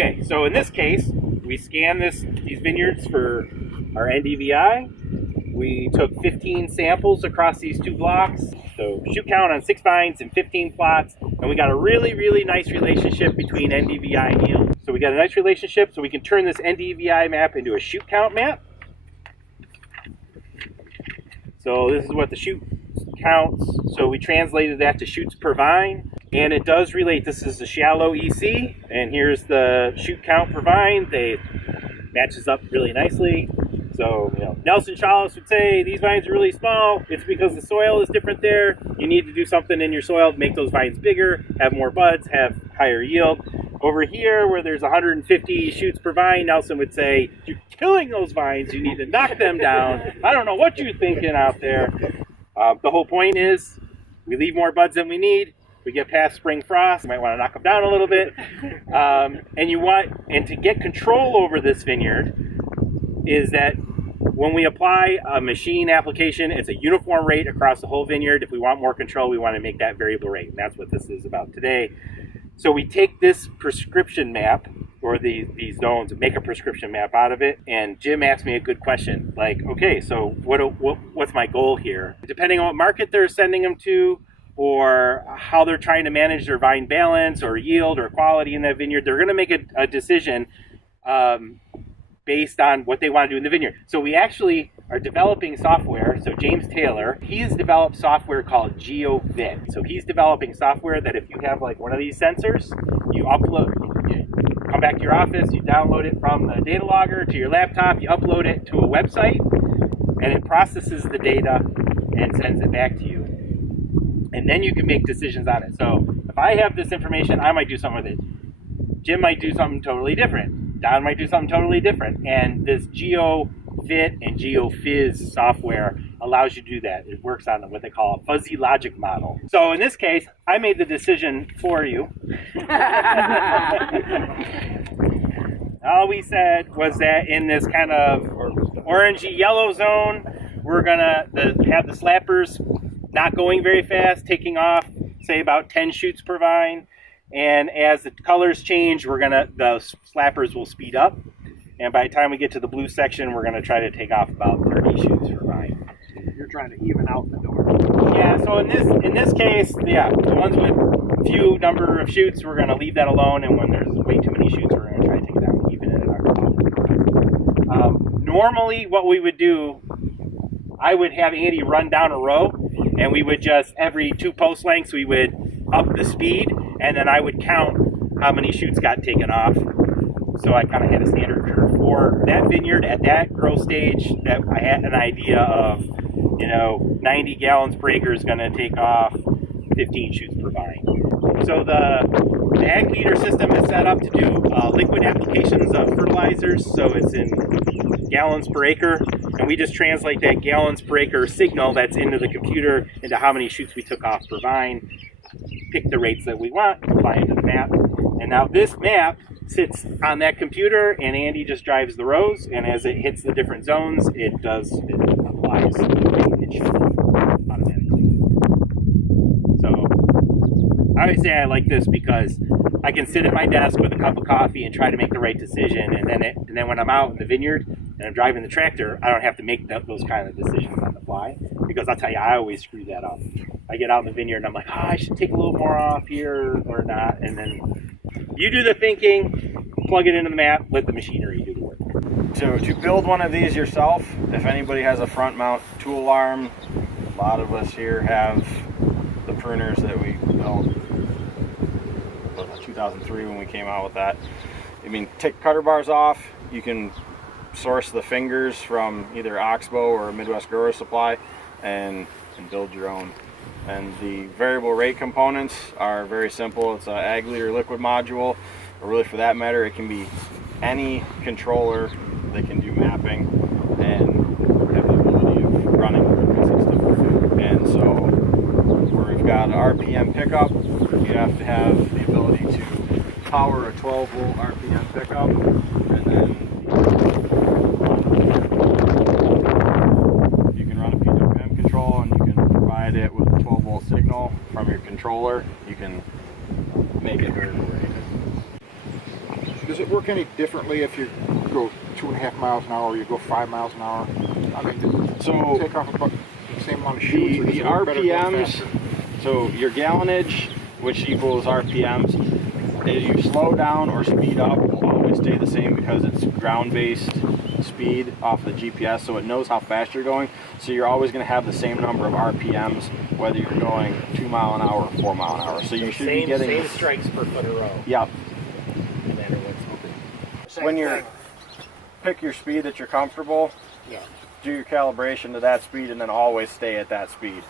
Okay, so in this case, we scanned these vineyards for our NDVI. We took 15 samples across these 2 blocks. So shoot count on 6 vines and 15 plots. And we got a really, really nice relationship between NDVI and yield. So we got a nice relationship, so we can turn this NDVI map into a shoot count map. So this is what the shoot counts. So we translated that to shoots per vine. And it does relate. This is the shallow EC. And here's the shoot count per vine. They matches up really nicely. So, Nelson Chalice would say these vines are really small. It's because the soil is different there. You need to do something in your soil to make those vines bigger, have more buds, have higher yield. Over here, where there's 150 shoots per vine, Nelson would say, you're killing those vines. You need to knock them down. I don't know what you're thinking out there. The whole point is we leave more buds than we need. We get past spring frost. You might want to knock them down a little bit. And to get control over this vineyard is that when we apply a machine application, it's a uniform rate across the whole vineyard. If we want more control, we want to make that variable rate. And that's what this is about today. So we take this prescription map, or these zones, and make a prescription map out of it. And Jim asked me a good question. Like, okay, so what's my goal here? Depending on what market they're sending them to, or how they're trying to manage their vine balance or yield or quality in that vineyard, they're going to make a decision based on what they want to do in the vineyard. So we actually are developing software. So James Taylor, he's developed software called GeoVit. So he's developing software that if you have like one of these sensors, you come back to your office, you download it from the data logger to your laptop, you upload it to a website, and it processes the data and sends it back to you. And then you can make decisions on it. So if I have this information, I might do something with it. Jim might do something totally different. Don might do something totally different. And this GeoVit and GeoFizz software allows you to do that. It works on what they call a fuzzy logic model. So in this case, I made the decision for you. All we said was that in this kind of orangey yellow zone, we're gonna have the slappers not going very fast, taking off, say about 10 shoots per vine. And as the colors change, the slappers will speed up. And by the time we get to the blue section, we're gonna try to take off about 30 shoots per vine. You're trying to even out the door. Yeah, so in this case, yeah, the ones with few number of shoots, we're gonna leave that alone. And when there's way too many shoots, we're gonna try to take it down, even in our normally what we would do, I would have Andy run down a row, and we would just, every 2 post lengths, we would up the speed, and then I would count how many shoots got taken off. So I kind of had a standard curve for that vineyard at that growth stage, that I had an idea of, 90 gallons per acre is going to take off 15 shoots per vine. So the ag leader system is set up to do liquid applications of fertilizers. So it's in gallons per acre, and we just translate that gallons per acre signal that's into the computer into how many shoots we took off per vine, pick the rates that we want, apply it to the map. And now this map sits on that computer, and Andy just drives the rows, and as it hits the different zones, it applies it automatically. So I always say I like this because I can sit at my desk with a cup of coffee and try to make the right decision, and then when I'm out in the vineyard and I'm driving the tractor, I don't have to make those kind of decisions on the fly, because I'll tell you, I always screw that up. I get out in the vineyard and I'm like, I should take a little more off here or not, and then you do the thinking, plug it into the map, let the machinery do the work. So to build one of these yourself, if anybody has a front mount tool arm, a lot of us here have the pruners that we built in 2003 when we came out with that. Take cutter bars off. You can source the fingers from either Oxbow or Midwest Grower Supply and build your own. And the variable rate components are very simple. It's an ag leader liquid module, or really for that matter, it can be any controller that can do mapping and have the ability of running the system. And so where we've got an RPM pickup, you have to have the ability to power a 12 volt RPM pickup, and then you can run a PWM control, and you can provide it with a 12 volt signal from your controller. You can make it variable rate. Does it work work any differently if you go 2.5 miles an hour or you go 5 miles an hour? I mean, does it So take off about the same amount of shoots? Or does the it work better going RPMs, faster? so your gallonage, which equals RPMs, as you slow down or speed up, will always stay the same because it's ground-based speed off the GPS, so it knows how fast you're going. So you're always going to have the same number of RPMs, whether you're going 2 mile an hour or 4 mile an hour. So you should be getting same strikes per foot of row. Yep. No matter what's When you're pick your speed that you're comfortable, yeah. do your calibration to that speed, and then always stay at that speed.